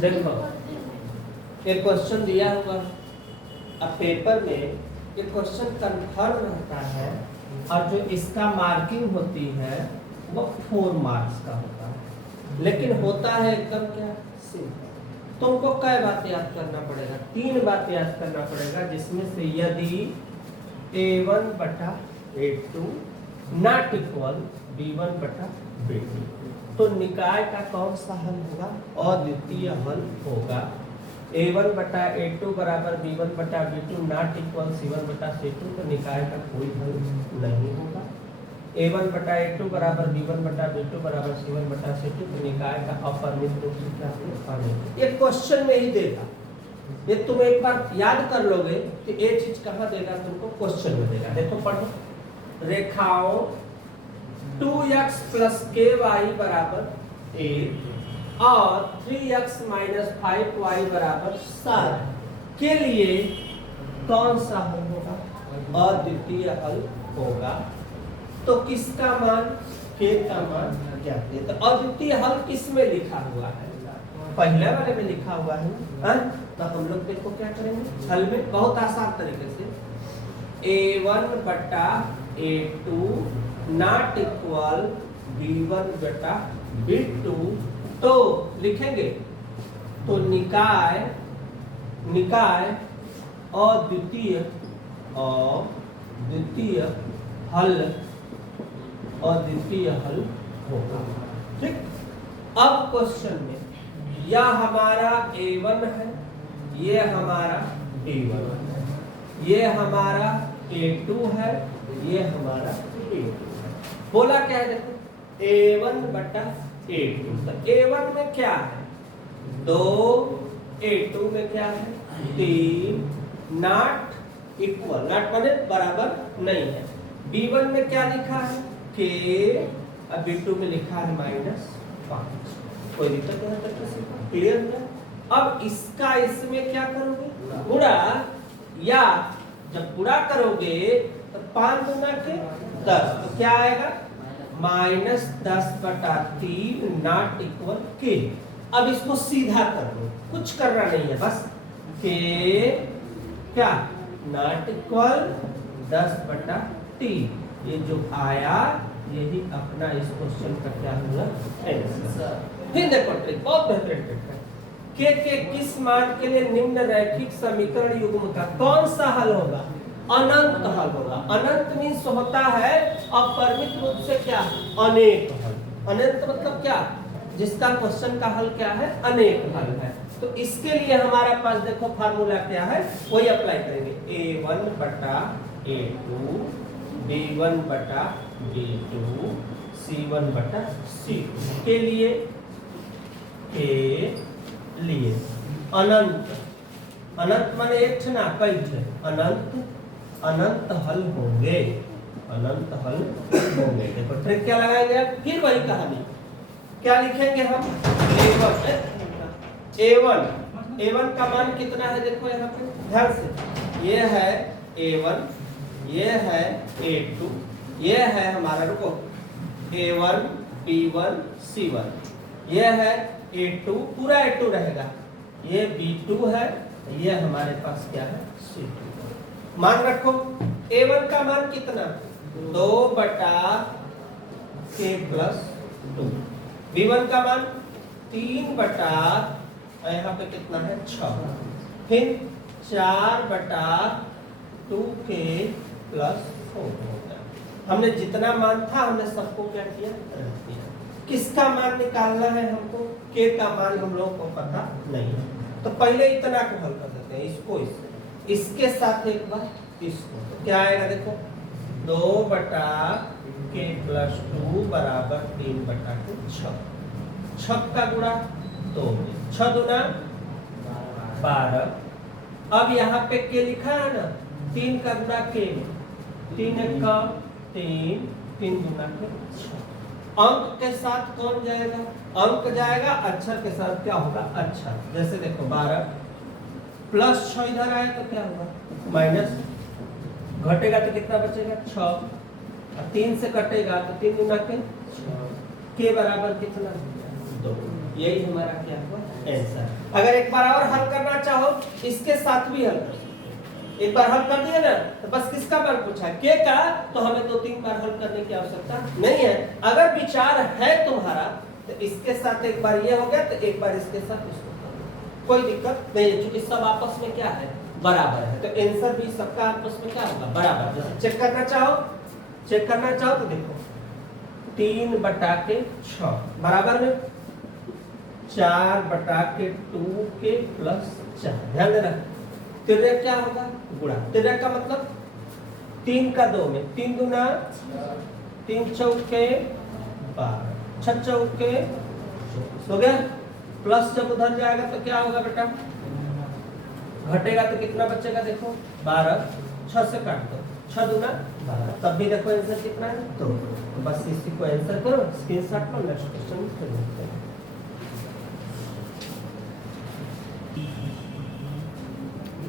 देखो एक क्वेश्चन दिया हुआ, अब पेपर में ये क्वेश्चन कंफर्म रहता है और जो इसका मार्किंग होती है वो 4 मार्क्स का होता है, लेकिन होता है एकदम क्या सिंपल। तुमको क्या बात याद करना पड़ेगा? 3 बात याद करना पड़ेगा, जिसमें से यदि a1 बटा a2 नॉट इक्वल b1 बटा b2 तो निकाय का कौन सा हल होगा? अद्वितीय हल होगा। a1 बटा a2 बराबर b1 बटा b2 नॉट इक्वल c1 बटा c2 तो निकाय का कोई हल नहीं होगा। a1 बटा a2 बराबर b1 बटा b2 बराबर c1 बटा c2 तो निकाय का अपरिमित रूप से क्या होगा? ये क्वेश्चन में ही देगा। ये तुम एक बार याद कर लोगे कि ये चीज कहाँ देगा तुमको? क्वेश्चन में देगा। देखो पढ़ो, रेखाओं 2x प्लस ky बराबर 1 और 3x माइनस 5y बराबर 7 के लिए कौन सा हल होगा? अद्वितीय हल होगा। तो किसका मान? k का मान ज्ञात है। तो अद्वितीय हल किस में लिखा हुआ है? पहले वाले में लिखा हुआ है ना। तो हम लोग देखो क्या करेंगे हल में, बहुत आसान तरीके से a1 बटा a2 नॉट इक्वल b1 बटा b2 तो लिखेंगे तो निकाय अद्वितीय हल होगा। ठीक, अब क्वेश्चन में यह हमारा a1 है, ये हमारा b1 है, ये हमारा a2 है, ये हमारा a2 है। बोला क्या है? देखो a1 बटा a2 तो a1 में क्या है 2, a2 में क्या है 3, नॉट इक्वल, नॉट माने बराबर नहीं है। b1 में क्या लिखा है k और b2 में लिखा है -5। कोई दिक्कत नहीं है? क्लियर है? अब इसका इसमें क्या करोगे? गुणा, या जब गुणा करोगे तो 5 गुना के 10 तो क्या आएगा? -10 बटा 3 नॉट इक्वल k। अब इसको सीधा कर दो, कुछ करना नहीं है, बस k क्या नॉट इक्वल 10 बटा 3। ये जो आया यही अपना इस क्वेश्चन का क्या हुआ? आंसर। फिर देखो ट्रिक, बहुत बेहतरीन ट्रिक है। के किस मान के लिए निम्न रैखिक समीकरण युग्म का कौन सा हल होगा? अनंत हल होगा। अनंत मीन्स होता है अपरिमित रूप से क्या? अनेक हल। अनंत मतलब क्या? जिसका क्वेश्चन का हल क्या है? अनेक हल है। तो इसके लिए हमारे पास देखो फार्मूला क्या है, वही अप्लाई करेंगे। a1 बटा a2 b1 बटा b2 c1 बटा c2 के लिए अनंत, अनंत माने एक ना कई थे, अनंत हल होंगे, अनंत हल होंगे। देखो ट्रिक क्या लगाएंगे? फिर वही कहानी, क्या लिखेंगे हम? a1 का मान कितना है? देखो यहाँ पे ध्यान से, ये है a1, ये है a2, ये है हमारा, रुको, a1 b1 c1, ये है a2, पूरा a2 रहेगा, ये b2 है, ये हमारे पास क्या है? c2। मान रखो a1 का मान कितना? 2 बटा k प्लस 2। b1 का मान 3 बटा, यहाँ पे कितना है? 6। फिर 4 बटा 2k प्लस 4। हमने जितना मान था हमने सबको क्या किया? रख दिया। किसका मान निकालना है हमको? k का मान हम लोगों को पता नहीं है, तो पहले इतना को हल कर देते हैं, इसको इसके साथ एक बार इसको, तो क्या आएगा? देखो 2 बटा k प्लस 2 बराबर 3 बटा 2 6। 6 का गुणा 2, 6 दूना 12। अब यहाँ पे k लिखा है ना, 3 का गुणा k, 3 का 3, 3 गुना के 6। अंक के साथ कौन जाएगा? अंक जाएगा, अक्षर के साथ क्या होगा? अक्षर। जैसे देखो 12 प्लस 6 इधर आए तो क्या होगा? माइनस, घटेगा तो कितना बचेगा? 6। 3 से कटेगा तो 3 गुना के 6, के बराबर कितना? 2। यही हमारा क्या हुआ आंसर। अगर एक बार और हल करना चाहो इसके साथ भी हल कर सकते हो। एक बार हल कर दिए ना तो बस किसका मान पूछा है के का, तो हमें 2-3 बार हल करने की आवश्यकता नहीं है। अगर विचार है तुम्हारा तो इसके साथ एक बार ये हो गया तो एक बार इसके साथ इसको कर लो, कोई दिक्कत नहीं है, क्योंकि सब आपस में क्या है बराबर है। तो आंसर भी सबका आपस में क्या होगा बराबर। जैसे चेक करना चाहो तो देखो 3/6 बराबर में 4/2 के प्लस 4। ध्यान देना तिर्यक क्या होगा गुणा। तिर्यक का मतलब 3 का 2 में 3 दूना 3 चौके 12 6 चौके हो गया। प्लस जब उधर जाएगा तो क्या होगा बेटा घटेगा तो कितना बचेगा देखो 12। 6 से काट दो 6 दूना 12, तब भी देखो आंसर कितना है 2। तो बस इसी को आंसर करो, स्क्रीनशॉट लो, नेक्स्ट क्वेश्चन कर लेते हैं।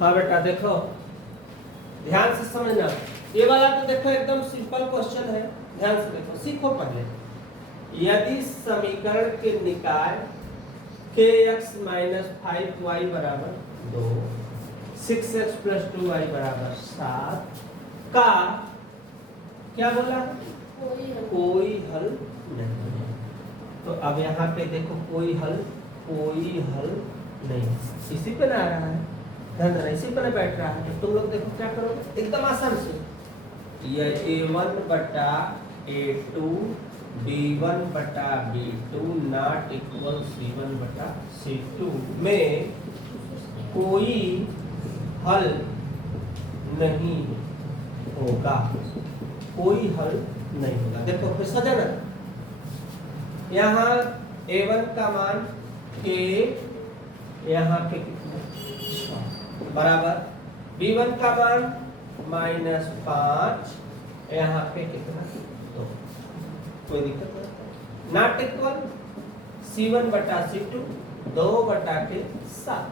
हाँ बेटा देखो ध्यान से समझना, ये वाला तो देखो एकदम सिंपल क्वेश्चन है, ध्यान से देखो सीखो पहले। यदि समीकरण के निकाय kx - 5y = 2 6x + 2y = 7 का क्या बोला कोई हल नहीं है। तो अब यहाँ पे देखो कोई हल नहीं, इसी पे ना आ रहा है, ध्यान देना इसी पे ना बैठ रहा है। तो तुम लोग देखो क्या करो एकदम आसान से, यह a1/a2 b1/b2 ≠ c1/c2 में कोई हल नहीं होगा, कोई हल नहीं होगा। देखो फिर सजाना, यहाँ a1 का मान k यहाँ पे कितना बराबर b1 का मान -5 यहाँ पे कितना 2, कोई दिक्कत नहीं। Not equal c1/c2 2/7।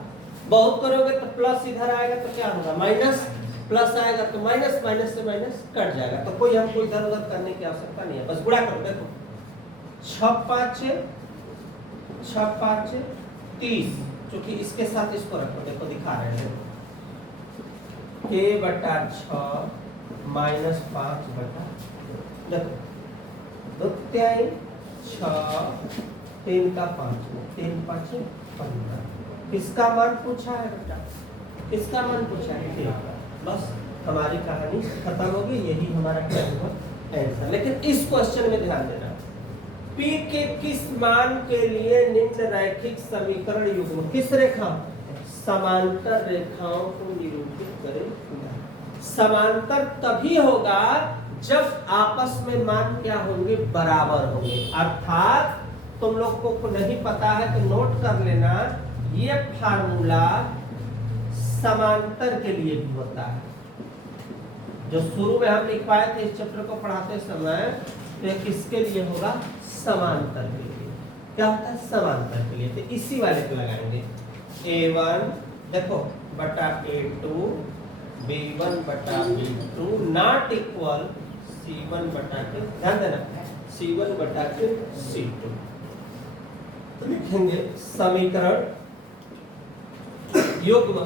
बहुत करोगे तो प्लस इधर आएगा तो क्या होगा माइनस, प्लस आएगा तो माइनस, माइनस से माइनस कट जाएगा। तो कोई हमको इधर उधर करने की आवश्यकता नहीं है, बस गुणा करो। देखो 6 5 30, क्योंकि इसके साथ इसको रखो, देखो दिखा रहे हैं k/6 -5/2। देखो 2 3 6 3 का 5 3 5 15। किसका मान पूछा है बेटा, किसका मान पूछा है, बस हमारी कहानी खत्म होगी, यही हमारा क्या हुआ आंसर। लेकिन इस क्वेश्चन में ध्यान देना, P के किस मान के लिए निम्न रैखिक समीकरण युग्म किस रेखा समांतर रेखाओं को निरूपित करेगा। समांतर तभी होगा जब आपस में मान क्या होंगे बराबर होंगे। अर्थात तुम लोग को नहीं पता है तो नोट कर लेना, ये फार्मूला समांतर के लिए भी होता है। जो शुरू में हम लिखवाए थे इस चैप्टर को पढ़ाते समय, तो ये किसके लिए होगा समांतर के लिए। क्या होता है समांतर के लिए, तो इसी वाले पे लगाएंगे a1 देखो बटा a2 b1/b2 नॉट इक्वल c1/के, ध्यान देना c1/के c2। तो लिखेंगे समीकरण युग्म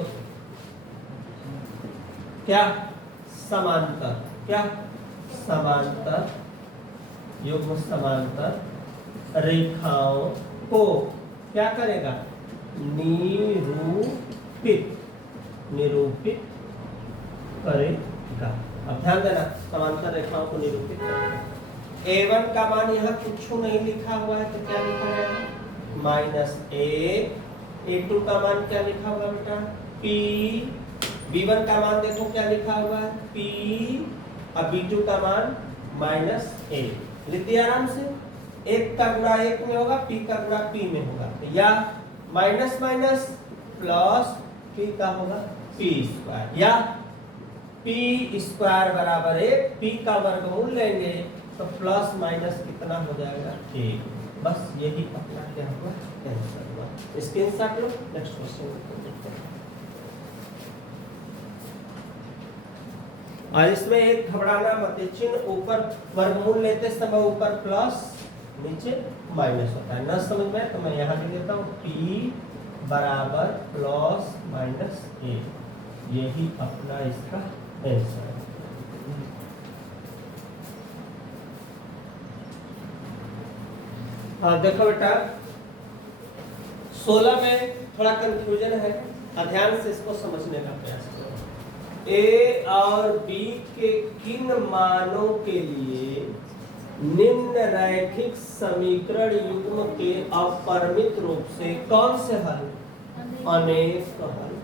क्या समांतर, क्या समांतर युग्म समांतर रेखाओं को क्या करेगा निरूपित करेगा। अब ध्यान देना समांतर रेखाओं को निरूपित करेगा। a1 का मान यहाँ कुछ नहीं लिखा हुआ है तो क्या लिखा है -a। a2 का मान क्या लिखा हुआ बेटा p। b1 का मान देखो क्या लिखा हुआ है p। अब b2 का मान -a। लिख दिया आराम से, 1 का गुणा 1 में होगा, p का गुणा p में होगा, तो या माइनस माइनस प्लस p का होगा p², या p² बराबर 1, p का वर्गमूल लेंगे तो प्लस माइनस कितना हो जाएगा 1। बस यही अपना क्या हुआ आंसर हुआ। स्क्रीनशॉट लो, नेक्स्ट क्वेश्चन देखते हैं। और इसमें एक घबराना मत, चिन्ह ऊपर वर्गमूल लेते समय ऊपर प्लस नीचे माइनस होता है। न समझ में तो मैं यहाँ लिख देता हूँ p बराबर प्लस माइनस a, यही अपना इसका आंसर है। हाँ देखो बेटा 16 में थोड़ा कंफ्यूजन है, ध्यान से इसको समझने का प्रयास करो। ए और बी के किन मानों के लिए निम्न रैखिक समीकरण युग्म के अपरिमित रूप से कौन से हल, अनेक हल।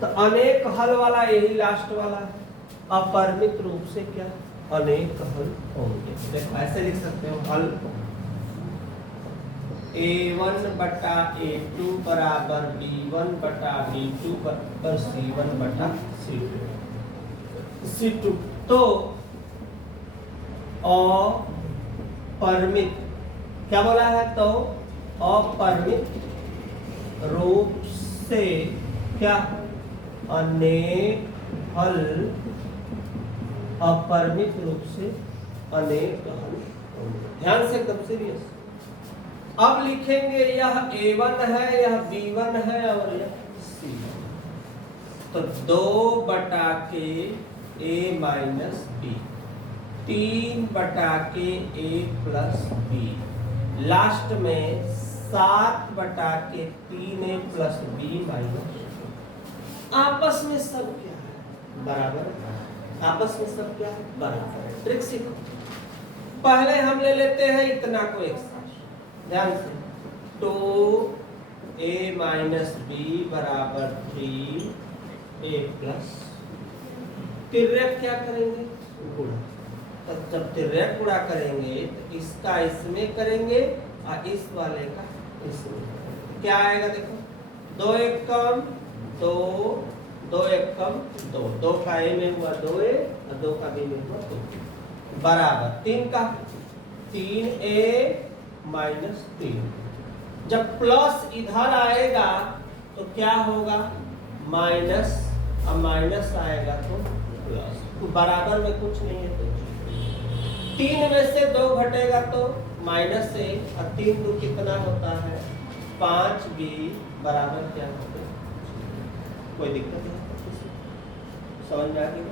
तो अनेक हल वाला यही लास्ट वाला है, अपरिमित रूप से क्या, अनेक हल होंगे। देखो ऐसे लिख सकते हो, हल A1 बटा A2 बराबर B1 बटा B2 बराबर C1 बटा C2। तो अपरिमित क्या बोला है, तो अपरिमित रूप से क्या, अनेक हल, अपरिमित रूप से अनेक हल। ध्यान से एकदम सीरियस। अब लिखेंगे यह A1 है, यह B1 है और यह C1। तो 2 बटा के A माइनस B, 3 बटा के A प्लस B, लास्ट में 7 बटा के 3A प्लस B माइनस। आपस में सब क्या है, बराबर। आपस में सब क्या है, बराबर है। ट्रिक सीखो। पहले हम ले लेते हैं इतना को एक साथ, ध्यान से। 2A माइनस B बराबर 3A प्लस, तिर्यक क्या करेंगे, गुणा। तो जब तिर्यक गुणा करेंगे तो इसका इसमें करेंगे और इस वाले का इसमें। क्या आएगा देखो, 2 एक कम 2, 2 एक कम 2, 2 का A में हुआ 2A और 2 का B में हुआ 2, बराबर 3 का 3A माइनस 3। जब प्लस इधर आएगा तो क्या होगा, माइनस, अब माइनस आएगा तो प्लस, तो बराबर में कुछ नहीं है तो 3 में से 2 घटेगा तो माइनस 1 और 3 2 कितना होता है 5B बराबर क्या होता है। कोई दिक्कत नहीं, समझ में आ गई।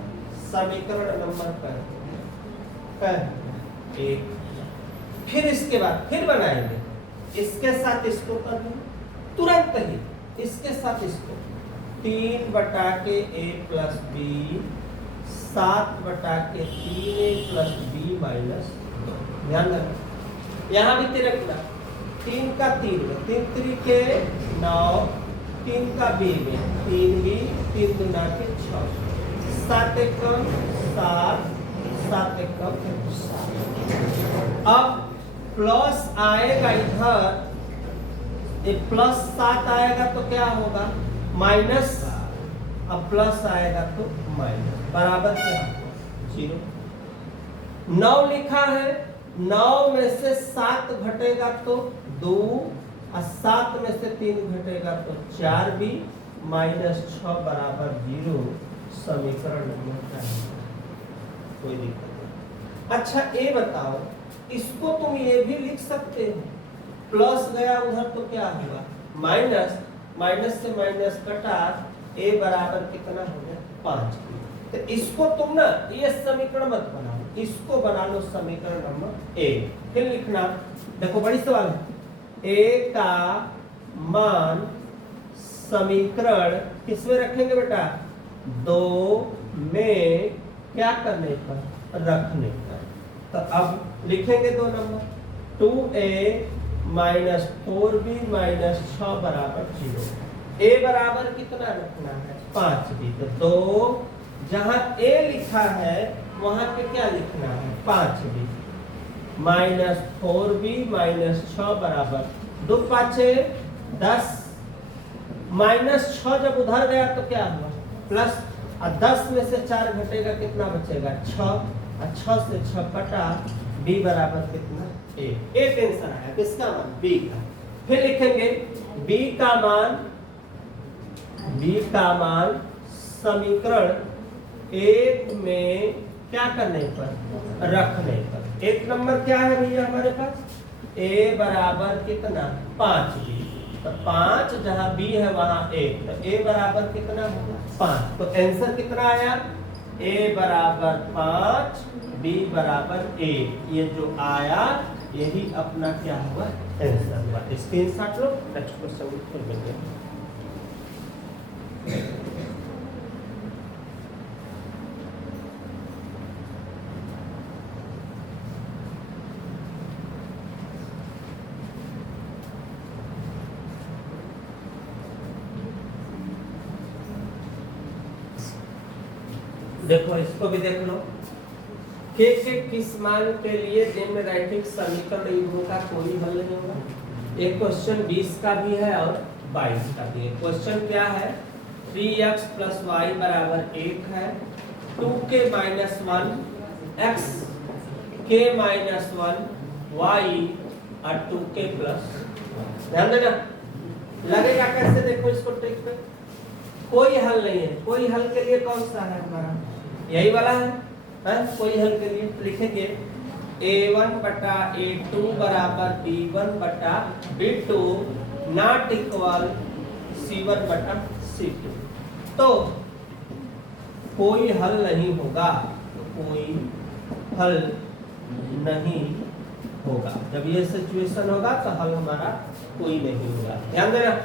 समीकरण नंबर एक। फिर इसके बाद फिर बनाएंगे, इसके साथ इसको कर देंगे तुरंत ही, इसके साथ इसको 3 बटा के A प्लस B, 7 बटा के 3A प्लस B माइनस। ध्यान रखना यहाँ भी तिरक ना, 3 का 3 में 3 3 के 9, 3 का B में 3B, 3 दूना के 6, 7 एक कम 7, 7 एक कम 7। अब प्लस आएगा इधर, एक प्लस 7 आएगा तो क्या होगा माइनस, अब प्लस आएगा तो माइनस, बराबर क्या 0। 9 लिखा है, 9 में से 7 घटेगा तो 2 और 7 में से 3 घटेगा तो 4B माइनस 6 बराबर 0। समीकरण नंबर क्या है, कोई दिक्कत नहीं। अच्छा ये बताओ, इसको तुम ये भी लिख सकते हो, प्लस गया उधर तो क्या हुआ माइनस, माइनस से माइनस कटा, A बराबर कितना हो गया 5। तो इसको तुम ना ये समीकरण मत बनाओ, इसको बना लो समीकरण नंबर 1। फिर लिखना, देखो बड़ी सवाल है, A का मान समीकरण किसमें रखेंगे बेटा, 2 में क्या करने पर, रखने पर। तो अब लिखेंगे 2 number, 2A minus 4B minus 6 बराबर 0। A बराबर कितना रखना है 5B, तो 2 जहां A लिखा है वहां पे क्या लिखना है 5B माइनस 4B माइनस 6 बराबर 2 5 10, माइनस 6 जब उधर गया तो क्या हुआ प्लस, और 10 में से 4 घटेगा कितना बचेगा 6, और 6 से 6 कटा, B बराबर कितना A टेंशन आया किसका मान B का। फिर लिखेंगे B का मान समीकरण 1 में क्या करने पर, रखने पर। एक नंबर क्या है भैया हमारे पास, a बराबर कितना 5b, तो 5 जहां b है वहां 1, तो a बराबर कितना होगा 5। तो आंसर कितना आया, a बराबर 5 b बराबर 1। ये जो आया यही अपना क्या हुआ आंसर हुआ। स्क्रीनशॉट लो, नेक्स्ट क्वेश्चन कर लेंगे। देखो इसको भी देख लो, के किस मान के लिए निम्न रैखिक समीकरण युग्मों का कोई हल नहीं होगा। एक क्वेश्चन 20 का भी है और 22 का भी है। क्वेश्चन क्या है, 3x + y बराबर 1 है, 2k - 1 x k - 1 y और 2k + ध्यान देना लगेगा कैसे, देखो इसको ट्रिक पे। कोई हल नहीं है, कोई हल के लिए कौन सा है हमारा, यही वाला है, कोई हल के लिए लिखेंगे a1 बटा a2 बराबर b1 बटा b2 नॉट इक्वल c1 बटा c2। तो कोई हल नहीं होगा, कोई हल नहीं होगा। जब ये सिचुएशन होगा तो हल हमारा कोई नहीं होगा। ध्यान देना,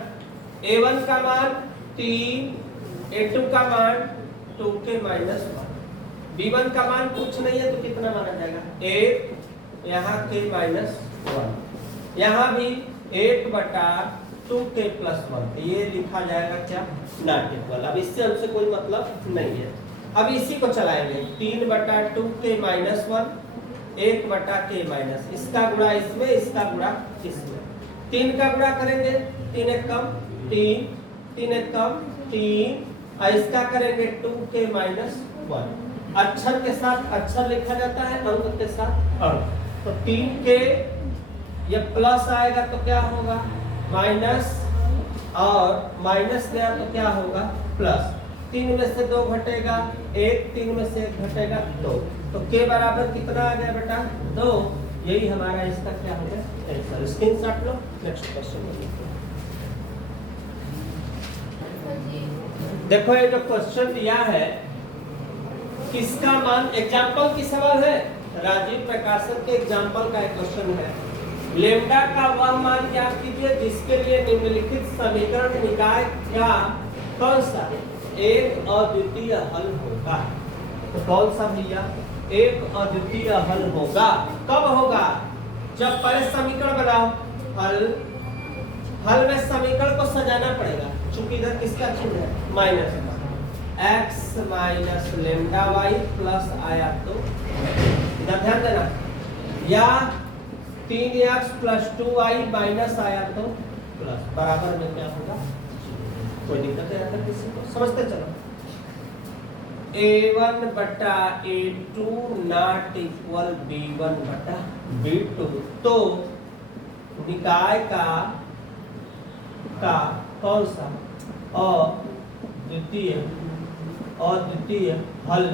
a1 का मान 3, a2 का मान 2k - 1, b1 का मान कुछ नहीं है तो कितना माना जाएगा 8, यहाँ k - 1, यहाँ भी 8 बटा 2k + 1, ये लिखा जाएगा क्या नॉट इक्वल। अब इससे हमसे कोई मतलब नहीं है। अब इसी को चलाएंगे, 3 बटा 2k - 1, 1 बटा k - इसका गुणा इसमें, इसका गुणा इसमें, 3 का गुणा करेंगे 3 एक कम 3, 3 एक कम 3, और इसका करेंगे 2k - 1। अक्षर के साथ अक्षर लिखा जाता है, अंक के साथ अंक। तो 3k ये प्लस आएगा तो क्या होगा माइनस, और माइनस गया तो क्या होगा प्लस। 3 में से 2 घटेगा 1, 3 में से 1 घटेगा 2, तो k बराबर कितना आ गया बेटा 2। यही हमारा इसका क्या हो गया आंसर। स्क्रीनशॉट लो, नेक्स्ट क्वेश्चन देखो। ये जो क्वेश्चन दिया है किसका मान, एग्जाम्पल की सवाल है, राजीव प्रकाशन के एग्जाम्पल का एक क्वेश्चन है। लेम्डा का वह मान ज्ञात कीजिए जिसके लिए निम्नलिखित समीकरण निकाय का कौन सा एक अद्वितीय हल होगा। तो कौन सा भैया एक अद्वितीय हल होगा, कब होगा, जब पहले समीकरण बनाओ, हल में समीकरण को सजाना पड़ेगा, चूंकि इधर किसका चिन्ह है minus, x minus lambda y plus आया तो इधर ध्यान देना, या 3x + 2y माइनस आया तो प्लस, बराबर में क्या होगा, कोई दिक्कत है यहाँ किसी को, समझते चलो। a1 बटा a2 नॉट इक्वल b1 बटा b2। तो निकाय का कौन सा अद्वितीय हल,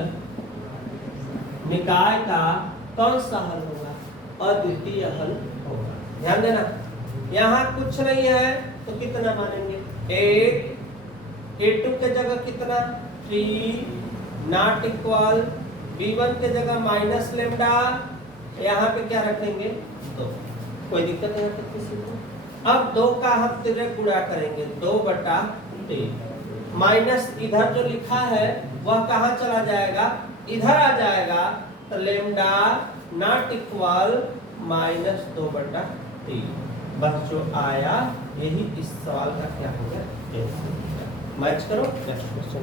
निकाय का कौन सा हल होगा अद्वितीय हल होगा। ध्यान देना, यहाँ कुछ नहीं है तो कितना मानेंगे 1, a2 के जगह कितना 3 नॉट इक्वल b1 के जगह माइनस लेम्डा, यहाँ पे क्या रखेंगे 2, कोई दिक्कत नहीं है किसी को। अब 2 का हम तिर्यक गुणा करेंगे 2 बटा 3, माइनस इधर जो लिखा है वह कहाँ चला जाएगा, इधर आ जाएगा, तो लेम्डा नॉट इक्वल -2 बटा 3। बस जो आया यही इस सवाल का क्या होगा, मैच करो नेक्स्ट क्वेश्चन।